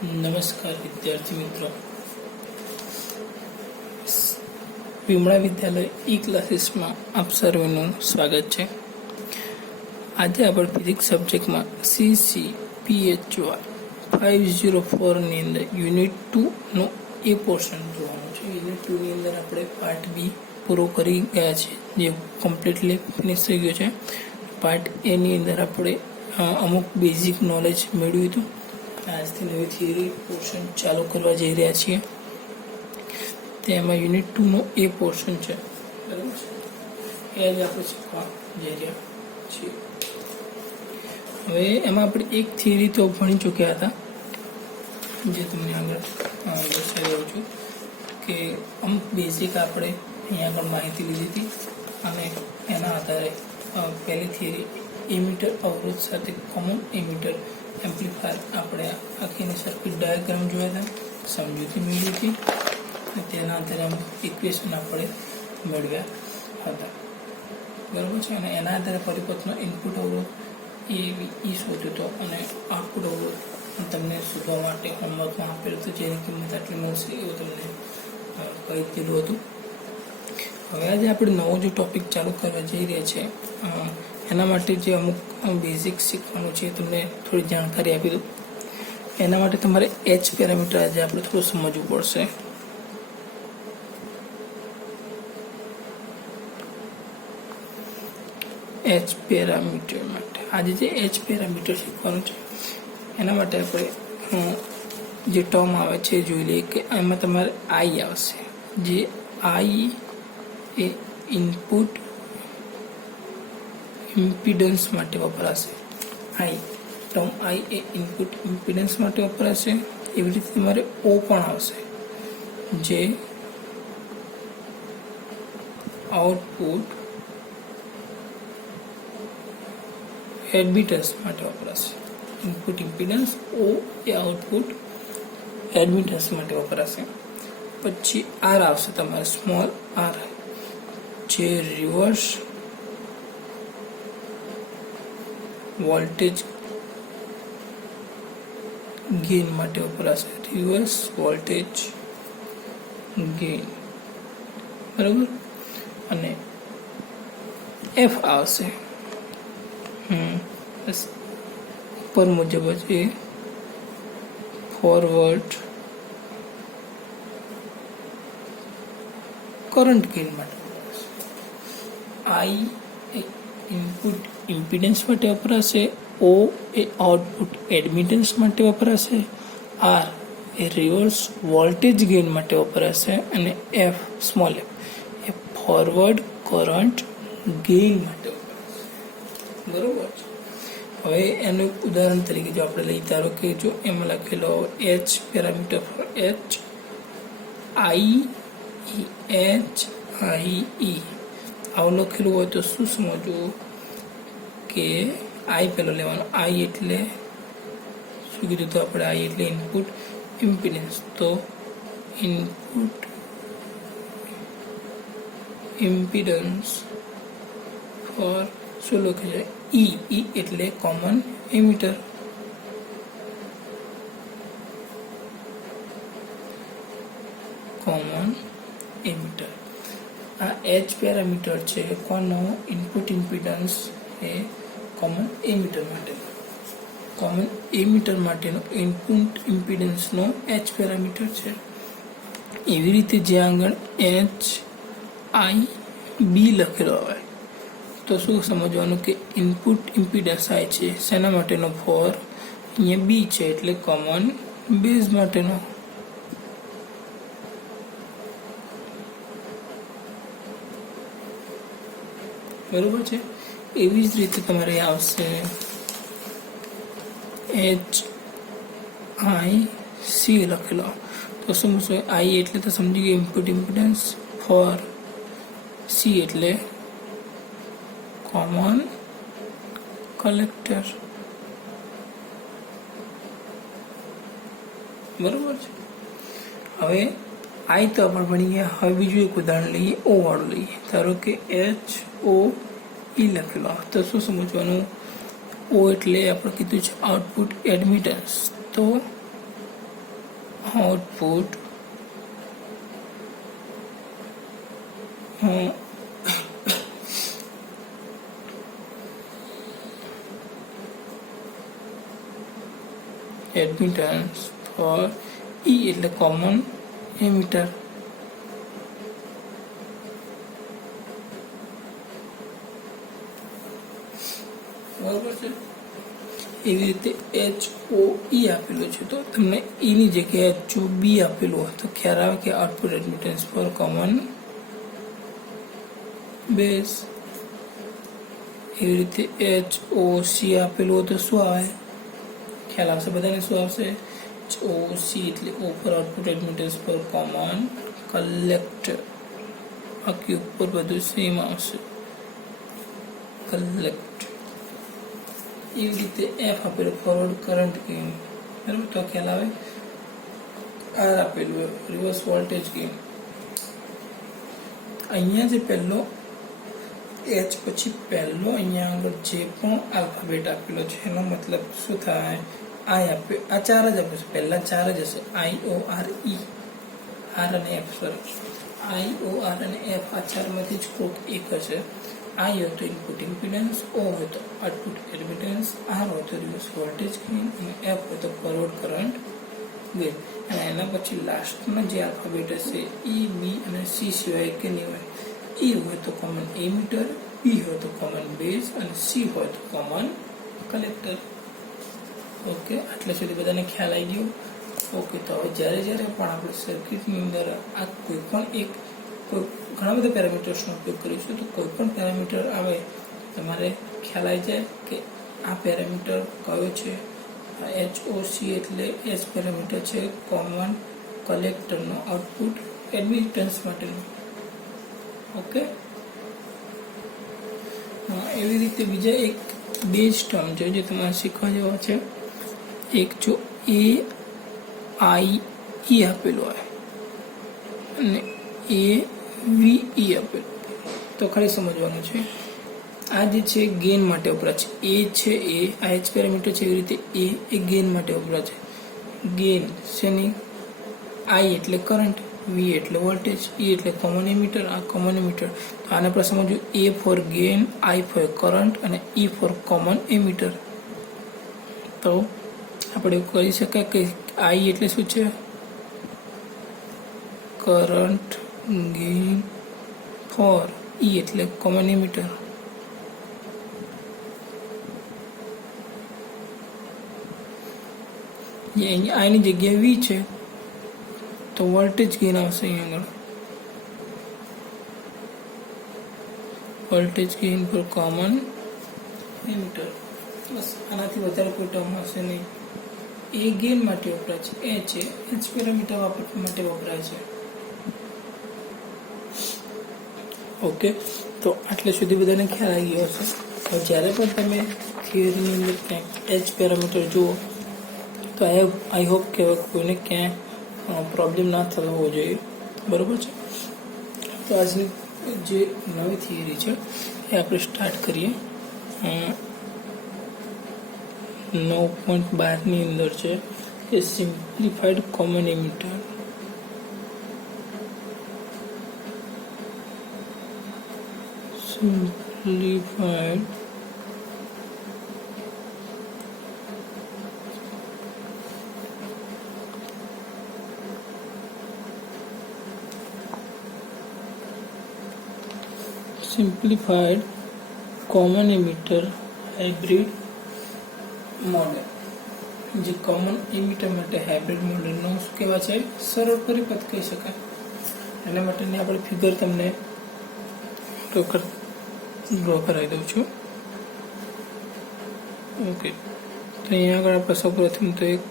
નમસ્કાર વિદ્યાર્થી મિત્રો, વિમળા વિદ્યાલય ઈ ક્લાસીસમાં આપ સર્વેનું સ્વાગત છે. આજે આપણે ફિઝિક્સ સબ્જેક્ટમાં CCPHY 504ની અંદર યુનિટ 2નો એ પોર્શન જોવાનું છે. યુનિટ 2ની અંદર આપણે પાર્ટ બી પૂરો કરી ગયા છે, જે કમ્પ્લીટલી ફિનિશ થઈ ગયો છે. પાર્ટ એની અંદર આપણે અમુક બેઝિક નોલેજ મેળવ્યું હતું. આજથી નવી થિયરી પોર્શન ચાલુ કરવા જઈ રહ્યા છીએ. તેમાં યુનિટ 2નો એ પોર્શન છે, બરાબર છે, એ આજે આપણે શીખવા જઈ રહ્યા છીએ. હવે એમાં આપણે એક થિયરી તો ભણી ચૂક્યા હતા, જે તમને આગળ દર્શાવી રહ્યો છું કે અમુક બેઝિક આપણે અહીંયા આગળ માહિતી લીધી હતી, અને એના આધારે પહેલી થિયરી એમીટર અવરોધ સાથે કોમન એમીટર એમ્પ્લીફાયર આપણે આખીને સર્કિટ ડાયાગ્રામ જોયા હતા, સમજૂતી મેળવી હતી, અને તેના આધારે અમુક ઇક્વેશન આપણે મેળવ્યા હતા, બરાબર છે. અને એના આધારે પરિપથનો ઇનપુટ અવરોધ એ શોધ્યો હતો, અને આઉટપુટ અવરોધ તમને શોધવા માટે હોમવર્કમાં આપેલું હતું, જેની કિંમત આટલી મળશે એવું તમને કહી દીધું હતું. હવે આજે આપણે નવો જે ટોપિક ચાલુ કરવા જઈ રહ્યા છે, એના માટે જે અમુક બેઝિક શીખવાનું છે, તમને થોડી જાણકારી આપી દઉં. એના માટે તમારે એચ પેરામીટર આજે આપણે થોડું સમજવું પડશે. એચ પેરામીટર માટે આજે જે એચ પેરામીટર શીખવાનું છે, એના માટે આપણે જે ટર્મ આવે છે જોઈ લઈએ કે એમાં તમારે આઈ આવશે. જે આઈ એ ઇનપુટ ઇમ્પિડન્સ માટે વપરાશે. ટર્મ આઈ એ ઇનપુટ ઇમ્પિડન્સ માટે વપરાશે. એવી રીતે તમારે ઓ પણ આવશે, જે આઉટપુટ એડમિટન્સ માટે વપરાશે. ઇનપુટ ઇમ્પિડન્સ ઓ એ આઉટપુટ એડમિટન્સ માટે વપરાશે. પછી આર આવશે તમારે, સ્મોલ આર, જે રિવર્સ વોલ્ટેજ ગેઇન માટે વપરાશે. રિવર્સ વોલ્ટેજ ગેઇન, બરાબર. અને એફ આવશે ઉપર મુજબ જ એ ફોરવર્ડ કરંટ ગેઇન માટે વપરાશે. આઈ એ ઇનપુટ ઇમ્પિડન્સ માટે વપરાશે. ઓ એ આઉટપુટ એડમિટન્સ માટે વપરાશે. આર એ રિવર્સ વોલ્ટેજ ગેઇન માટે વપરાશે. અને એફ, સ્મોલ એફ, એ ફોરવર્ડ કરંટ ગેઇન માટે વપરાશે, બરોબર છે. હવે એનું એક ઉદાહરણ તરીકે જો આપણે લઈ, ધારો કે જો એમાં લખેલો H parameter for H I H I E આવું લખેલું હોય તો શું સમજવું કે આઈ પેલો લેવાનો. આઈ એટલે શું કીધું તો આપણે? આઈ એટલે ઇનપુટ ઇમ્પિડન્સ. તો ઇનપુટ ઇમ્પિડન્સ ફોર શું લખે છે? ઈ એટલે કોમન એમીટર. Common emitter. આ એચ પેરામીટર છે કોનો? ઇનપુટ ઇમ્પિડન્સ એ કોમન એમીટર માટે. કોમન એમીટર માટેનો ઇનપુટ ઇમ્પિડન્સનો એચ પેરામીટર છે. એવી રીતે જ્યાં આગળ એચ આઈ બી લખેલો હોય તો શું સમજવાનું કે ઇનપુટ ઇમ્પિડન્સ આઈ છે શેના માટેનો? ફોર. અહીંયા બી છે એટલે કોમન બેઝ માટેનો. બરોબર છે. એવી જ રીતે તમારે આવશે એચ આઈ સી લખેલો તો શું મૂકશો? આઈ એટલે તો સમજી ગયો ઇનપુટ ઇમ્પિડન્સ, ફોર સી એટલે કોમન કલેક્ટર, બરોબર છે. હવે આઈ તો આપણે ભણી ગયા. હવે બીજું એક ઉદાહરણ લઈએ, ઓ વાળું લઈએ. ધારો કે એચ ઓ ઈ લખેલો તો શું સમજવાનું? ઓ એટલે આપણે કીધું છે આઉટપુટ એડમિટન્સ. તો આઉટપુટ એડમિટન્સ ફોર ઈ એટલે કોમન એમીટર. બરાબર છે. એવી રીતે HOE આપેલું છે, તો તમને ઈની જગ્યાએ HOB આપેલું હોય તો ખ્યાલ આવે કે output admittance for common base. એવી રીતે HOC આપેલું હોય તો શું આવે? ખ્યાલ આવશે બધાને? શું આવશે? HOC એટલે open output admittance for common collector. બાકી ઉપર બધું સેમ આવશે, કલેક્ટ. એવી રીતે F આપેલું ફોરવર્ડ કરંટ ગેઇન. બરાબર, તો ખ્યાલ આવે. R આપેલું રિવર્સ વોલ્ટેજ ગેઇન. અહીંયા જે પહેલો H પછી પહેલો અહીંયા આગળ જે પણ આલ્ફાબેટ આપેલો છે એનો મતલબ શું થાય? I આપ્યો. આ ચાર જ આપ્યો છે, પહેલા ચાર જ હશે. IORE, R અને F. સરસ. IOR અને F આ ચારમાંથી જ કોઈક એક હશે. I હોય તો ઇનપુટ ઇમ્પિડન્સ, O હોય તો આઉટપુટ એડમિટન્સ, R હોય તો રિવર્સ વોલ્ટેજ ગેઇન અને F હોય તો ફોરવર્ડ કરંટ ગેઇન. અને એના પછી લાસ્ટમાં જે આલ્ફાબેટ હશે E, B અને C સિવાય કે નહીં હોય. E હોય તો કોમન એમીટર, B હોય તો કોમન બેઝ અને C હોય તો કોમન કલેક્ટર. ઓકે, આટલે સુધી બધાને ખ્યાલ આવી ગયો? ઓકે, તો હવે જ્યારે પણ આપણે સર્કિટની અંદર આ કોઈ પણ એક ઘણા બધા પેરામીટર્સનો ઉપયોગ કરીશું, તો કોઈ પણ પેરામીટર આવે તમારે ખ્યાલ આવી જાય કે આ પેરામીટર કયો છે. HOC એટલે એસ પેરામીટર છે, કોમન કલેક્ટરનો આઉટપુટ એડમિટન્સ માટેનો. ઓકે, એવી રીતે બીજા એક બેઝ ટર્મ છે જે તમારે શીખવા જેવા છે. એક જો AIE આપેલું હોય અને AVE આપેલું, તો ખાલી સમજવાનું છે. આ જે છે ગેઇન માટે વપરાય છે. A છે, આ H પેરામીટર છે. એવી રીતે એ ગેઇન માટે વપરાય છે. ગેઇન શેની? I એટલે કરંટ, V એટલે વોલ્ટેજ, E એટલે કોમન એમીટર. આ કોમન એમીટર, તો આને આપણે સમજવું. A for gain, I for current અને E ફોર કોમન એમીટર. તો આપણે એવું કહી શકાય કે I એટલે શું છે? કરંટ ગેઇન ફોર E એટલે કોમન એમીટર. અહીંયા I ની જગ્યાએ V છે તો વોલ્ટેજ ગેઇન આવશે અહીંયા આગળ. Voltage gain for common emitter. બસ, આનાથી વધારે કોઈ ટર્મ હશે નહીં. એ ગેઇન માટે વપરાય છે. એ છે H પેરામીટર વાપરવા માટે વપરાય છે. ઓકે, તો આટલે સુધી બધાને ખ્યાલ આવી ગયો હશે. હવે જ્યારે પણ તમે થિયરીની અંદર ક્યાંક H પેરામીટર જુઓ તો આઈ હોપ કે કોઈને ક્યાંય પ્રોબ્લેમ ના થવો જોઈએ. બરાબર છે. તો આજની જે નવી થિયરી છે એ આપણે સ્ટાર્ટ કરીએ. 9.12 અંદર છે એ simplified common emitter. Simplified common emitter hybrid model. જે કોમન એમીટર માટે હાઇબ્રિડ મોડેલનો શું કહેવાય છે? સરળ પરિપથ કહી શકાય. એના માટેની આપણે ફિગર તમને ડ્રો કરાવી દઉં છું. ઓકે, તો અહીંયા આગળ આપણે સૌપ્રથમ તો એક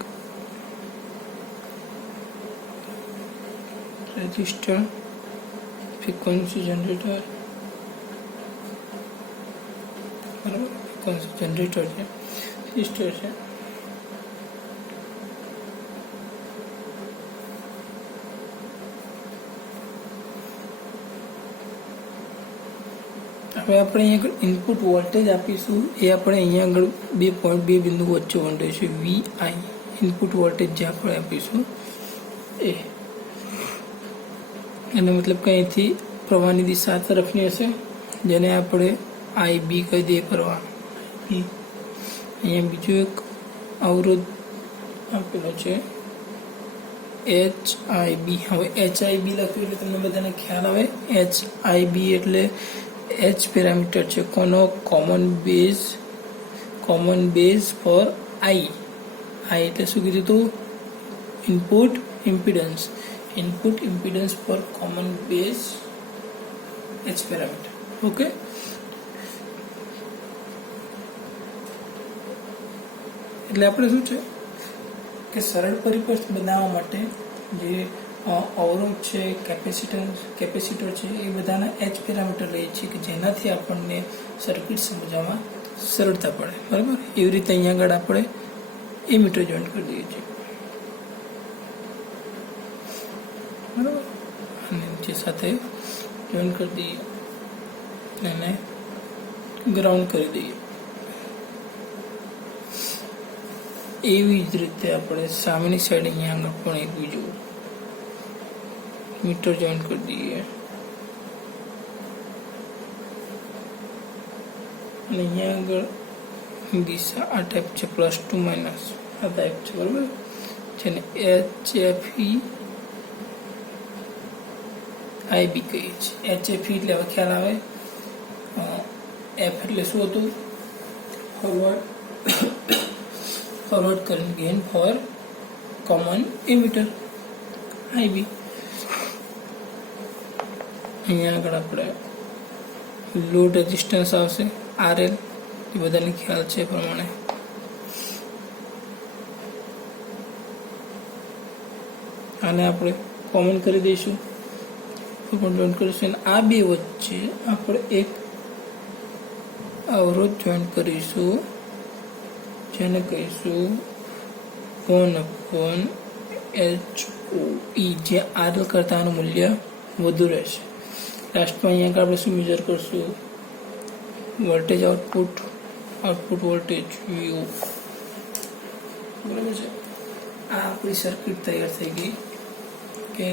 રેઝિસ્ટર, ફ્રીક્વન્સી જનરેટર, બરાબર, ફ્રીક્વન્સી જનરેટર છે, રેઝિસ્ટર છે. હવે આપણે અહીંયા આગળ ઇનપુટ વોલ્ટેજ આપીશું. એ આપણે અહીંયા આગળ 2.2 બિંદુ વચ્ચે વંટાય છે. VI ઇનપુટ વોલ્ટેજ જે આપણે આપીશું એ, એનો મતલબ કે અહીંથી પ્રવાહની દિશા આ તરફની હશે, જેને આપણે આઈ બી કહી દઈએ પ્રવાહ. અહીંયા બીજો એક અવરોધ આપેલો છે HIB. હવે HIB લખ્યું એટલે તમને બધાને ખ્યાલ આવે. HIB એટલે H પેરામીટર છે કોનો? કોમન બેઝ ફોર I એટલે શું કીધું હતું? Input impedance for common base H parameter. Okay, એટલે આપણે શું છે કે સરળ પરિપથ બનાવવા માટે જે અવરોધ છે, કેપેસિટર છે, એ બધાના H પેરામીટર લઈએ છીએ કે જેનાથી આપણને સર્કિટ સમજવામાં સરળતા પડે. બરાબર, એવી રીતે અહીંયા આગળ આપણે એમીટર જોઈન્ટ કરી દઈએ છીએ. બરાબર, અને નીચે સાથે જોઈન્ટ કરી દઈએ અને ગ્રાઉન્ડ કરી દઈએ. એવી જ રીતે આપણે સામેની સાઈડ અહીંયા આગળ પણ એક બીજું મીટર જોઈન્ટ કરી દઈએ અને અહીંયા આગળ દિશા આ ટાઈપ છે, +2 માઇનસ આ ટાઈપ છે. બરાબર, જેને HFE IB કહીએ છીએ. HFE એટલે હવે ખ્યાલ આવે. F એટલે શું હતું? Forward current gain for common emitter IB. અહીંયા આગળ આપણે લોડ રેઝિસ્ટન્સ આવશે RL, એ બધાને ખ્યાલ છે એ પ્રમાણે. આને આપણે કોમન કરી દઈશું, જોઈન્ટ કરીશું. આ બે વચ્ચે આપણે એક અવરોધ જોઈન્ટ કરીશું જેને કહીશું 1/HOE, જે RL કરતા આનું મૂલ્ય વધુ રહેશે. લાસ્ટમાં અહીંયા આપણે શું મેજર કરશું? Voltage output voltage VO. બરાબર છે. આ આપણી સર્કિટ તૈયાર થઈ ગઈ કે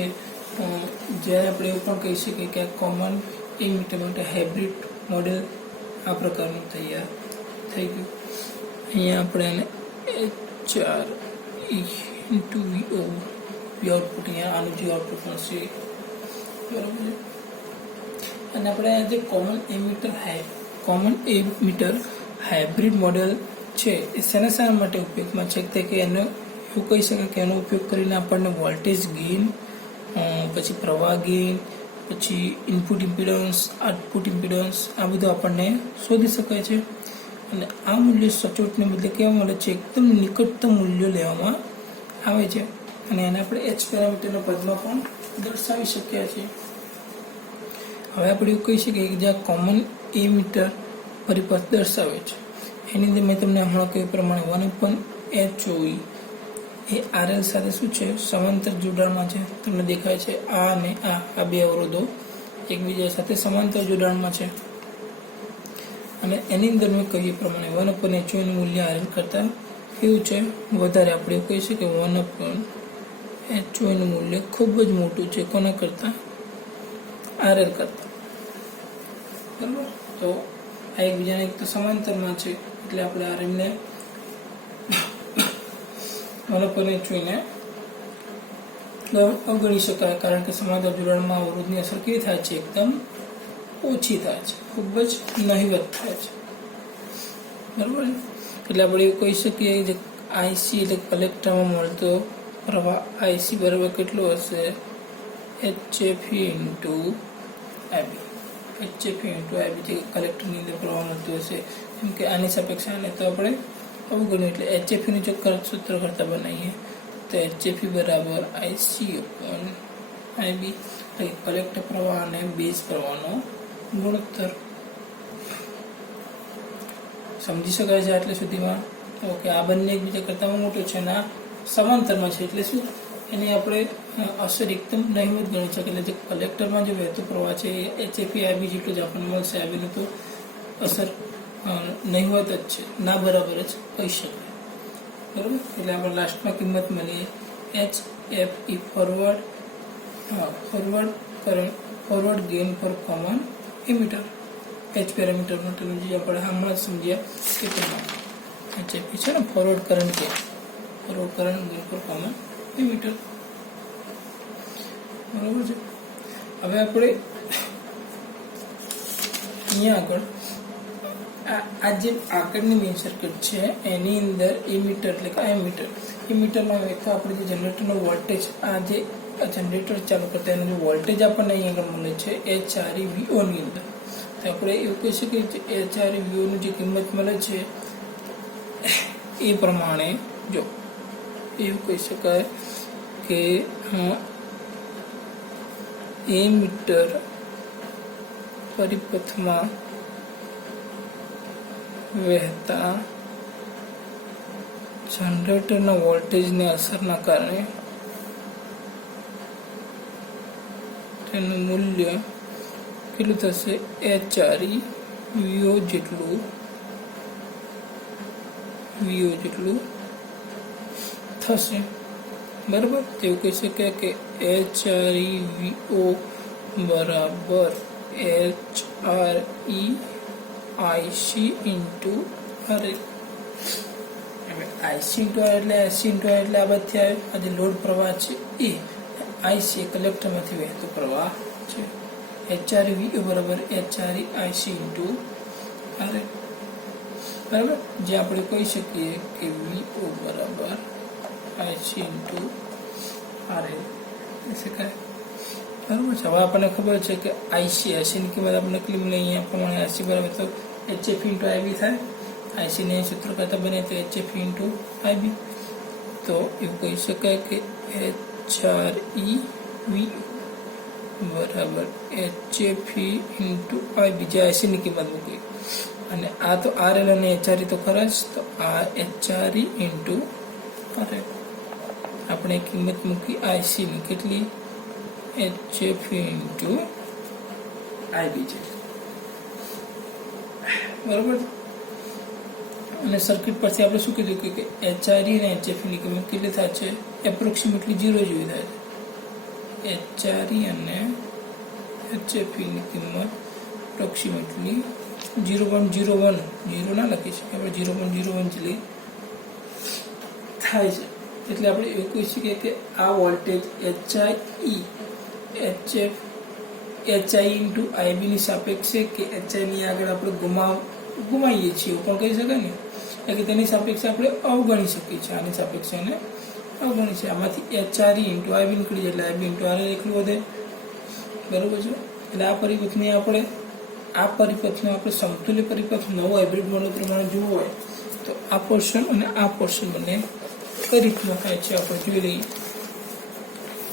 જ્યારે આપણે એવું પણ કહી શકીએ કે આ કોમન એમીટર માટે હાઇબ્રિડ મોડેલ આ પ્રકારનું તૈયાર થઈ ગયું. અહીંયા આપણે એને HRE × VO આઉટપુટ, અહીંયા આનું જે આઉટપુટ મળશે. બરાબર છે. અને આપણે જે કોમન એમીટર હાઇબ્રિડ મોડેલ છે એ શેના માટે ઉપયોગમાં છે? કે એનો એવું કહી શકાય કે એનો ઉપયોગ કરીને આપણને વોલ્ટેજ ગેઇન, પછી પ્રવાહ ગેઇન, પછી ઇનપુટ ઇમ્પિડન્સ, આઉટપુટ ઇમ્પિડન્સ, આ બધું આપણને શોધી શકાય છે. અને આ મૂલ્ય સચોટને બદલે કેવા મળે છે? એકદમ નિકટતમ મૂલ્યો લેવામાં આવે છે અને એને આપણે H પેરામીટરના પદમાં પણ દર્શાવી શકીએ છીએ. હવે આપણે એવું કહી શકીએ કે જ્યાં કોમન એમીટર પરિપથ દર્શાવે છે એની અંદર મેં તમને હમણાં કહ્યું પ્રમાણે 1/HOE એ RL સાથે શું છે? સમાંતર જોડાણમાં છે. તમને દેખાય છે આ અને આ બે અવરોધો એકબીજા સાથે સમાંતર જોડાણમાં છે. અને એની અંદર મેં કહ્યું પ્રમાણે 1/HOE નું મૂલ્ય RL કરતાં કેવું છે? વધારે. આપણે એવું કહી શકીએ કે 1/HOE નું મૂલ્ય ખૂબ જ મોટું છે. કોના કરતાં? RL કરતાં. બરાબર, તો આ એકબીજાને એક તો સમાંતરમાં છે એટલે આપણે RL ને 1/HOE ને અવગણી શકાય, કારણ કે સમાંતર જોડાણમાં અવરોધની અસર કેવી થાય છે? એકદમ ઓછી થાય છે, ખૂબ જ નહિવત થાય છે. બરાબર, એટલે આપણે એવું કહી શકીએ કે IC એટલે કલેક્ટરમાં મળતો પ્રવાહ IC બરાબર કેટલો હશે? HFE × IB. HFE × IB જે કલેક્ટરની અંદર પ્રવાહ મળતું હશે, જેમ કે આની સાપેક્ષે આને તો આપણે અવગણ્યું. એટલે HFE નું જો સૂત્ર કરતા બનાવીએ તો HFE બરાબર IC/IB, કલેક્ટર પ્રવાહ અને બેઝ પ્રવાહનો ગુણોત્તર. સમજી શકાય છે આટલે સુધીમાં? ઓકે, આ બંને એકબીજા કરતાં મોટો છે અને આ સમાંતરમાં છે એટલે શું? એની આપણે અસર એકદમ નહિવત ગણી શકીએ. એટલે જે કલેક્ટરમાં જે વહેતો પ્રવાહ છે એ HFE IB જેટલું જ આપણને મળશે. IBની તો અસર નહિવત જ છે, ના બરાબર જ કહી શકાય. બરાબર, એટલે આપણે લાસ્ટમાં કિંમત મળીએ HFE forward gain for common emitter. H parameter માટેનું જે આપણે હમણાં સમજ્યા એ પ્રમાણે HFE છે ને forward current gain for common emitter. બરોબર છે. હવે આપણે અહીંયા આગળ આ જે આગળની મેઇન સર્કિટ છે એની અંદર એમીટર એટલે કે એમીટરમાં વેખો આપણે જે જનરેટરનો વોલ્ટેજ આ જે જનરેટર ચાલુ કરતા એનો જે વોલ્ટેજ આપણને અહીંયા આગળ મળે છે HREVO ની અંદર. તો આપણે એવું કહી શકીએ કે HREVO ની જે કિંમત મળે છે એ પ્રમાણે જો એવું કહી શકાય કે એમીટર પરિપથમાં વહેતા જનરેટરના વોલ્ટેજની અસરના કારણે તેનું મૂલ્ય કેટલું થશે HREVO જેટલું થશે. બરાબર. તેવું કહી શકાય કે HREVO બરાબર HREIC ઇન્ટુ RL. હવે IC ઇન્ટુ R એટલે SC ઇન્ટુ R એટલે આ બધી આવે. આ જે લોડ પ્રવાહ છે એ IC કલેક્ટરમાંથી વહેતો પ્રવાહ છે. HREVO બરાબર HREIC ઇન્ટુ RL. બરાબર. જે આપણે કહી શકીએ કે VO બરાબર IC ઇન્ટુ RL કહી શકાય. બરાબર છે. હવે આપણને ખબર છે કે IC ની કિંમત આપણે કેટલી મળે અહીંયા પ્રમાણે IC બરાબર તો HF ઇન્ટુ IB થાય. IC ને સૂત્ર કરતા બને તો HF ઇન્ટુ IB. તો એવું કહી શકાય કે HREVO બરાબર HF ઇન્ટુ IB જે IC ની કિંમત મૂકી અને આ તો RL અને HRE તો ખરા જ. તો આ HRE ઇન્ટુ RL આપણે કિંમત મૂકી IC ની કેટલી HF ઇન્ટુ IB છે. બરોબર. અને સર્કિટ પરથી આપણે શું કીધું કે HRE અને HF ની કિંમત કેટલી થાય છે એપ્રોક્સિમેટલી 0 જેવી થાય છે. HRE અને HF ની કિંમત એપ્રોક્સિમેટલી 0.01 0 ના લખી શકીએ આપણે 0.01 જેટલી થાય છે. એટલે આપણે એવું કહી શકીએ કે આ વોલ્ટેજ HI ઇન્ટુ IB ની સાપેક્ષે કે HI ની આગળ આપણે ગુમાવીએ છીએ પણ કહી શકાય ને એટલે કે તેની સાપેક્ષે આપણે અવગણી શકીએ છીએ. આની સાપેક્ષે એને અવગણી છે. આમાંથી HRE ઇન્ટુ IB નીકળી જાય એટલે IB ઇન્ટુ RL એટલું વધે. બરોબર છે. એટલે આ પરિપથને આપણે સમતુલ્ય પરિપથ નવો હાઇબ્રિડ મોડેલ પ્રમાણે જોવું હોય તો આ પોર્શન અને આ પોર્શન બંને કઈ રીતનું થાય છે આપણે જોઈ લઈએ.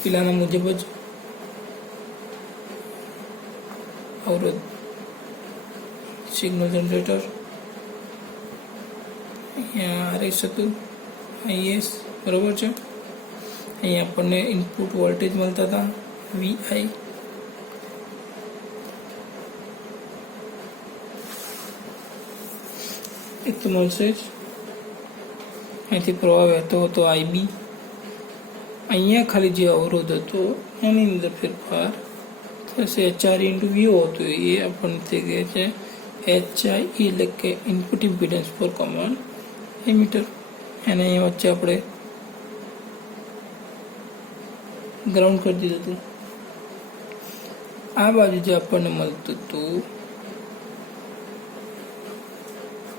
પેલાના મુજબ જ અવરોધ સિગ્નલ જનરેટર અહીંયા RS હતું IS બરોબર છે. અહીંયા આપણને ઇનપુટ વોલ્ટેજ મળતા હતા VI. એ તો મળશે જ. અહીંથી પ્રવાહ વહેતો હતો IB. અહીંયા ખાલી જે અવરોધ હતો એની અંદર ફેરફાર થશે. HRE ઇન્ટુ VO હતું એ આપણને તે કહે છે HI એટલે કે input impedance for common emitter. એને અહીંયા વચ્ચે આપણે ગ્રાઉન્ડ કરી દીધું હતું. આ બાજુ જે આપણને મળતું હતું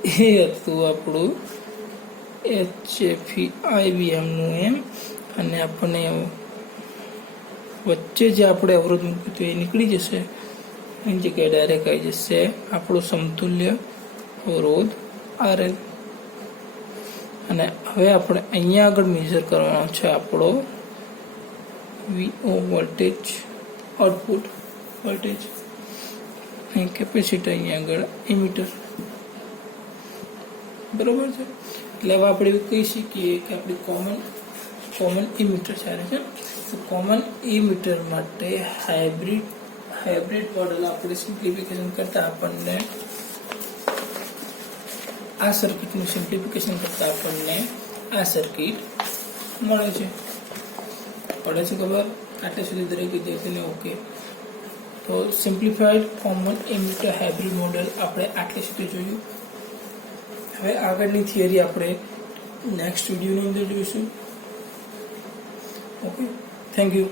એ હતું આપણું HFE IB એમનું એમ. અને આપણને વચ્ચે જે આપણે અવરોધ મૂક્યું હતું એ નીકળી જશે. એની જગ્યાએ ડાયરેક્ટ આવી જશે આપણો સમતુલ્ય અવરોધ RL. અને હવે આપણે અહીંયા આગળ મેજર કરવાનો છે આપણો VO વોલ્ટેજ આઉટપુટ વોલ્ટેજ. અહીં કેપેસિટર અહીંયા આગળ એમીટર. બરોબર છે. એટલે હવે આપણે એવું કહી શકીએ કે આપણી કોમન એમીટર ચાલે છે. તો કોમન એમીટર માટે હાઇબ્રિડ મોડેલ આપણે સિમ્પ્લિફિકેશન કરતા આપણને આ સર્કિટનું સિમ્પ્લિફિકેશન કરતા આપણને આ સર્કિટ મળે છે. પડે છે ખબર? આટલે સુધી દરેક વિદ્યાર્થીને ઓકે. તો simplified common emitter hybrid model આપણે આટલે સુધી જોયું. હવે આગળની થિયરી આપણે નેક્સ્ટ વિડીયોની અંદર જોઈશું. Okay, thank you.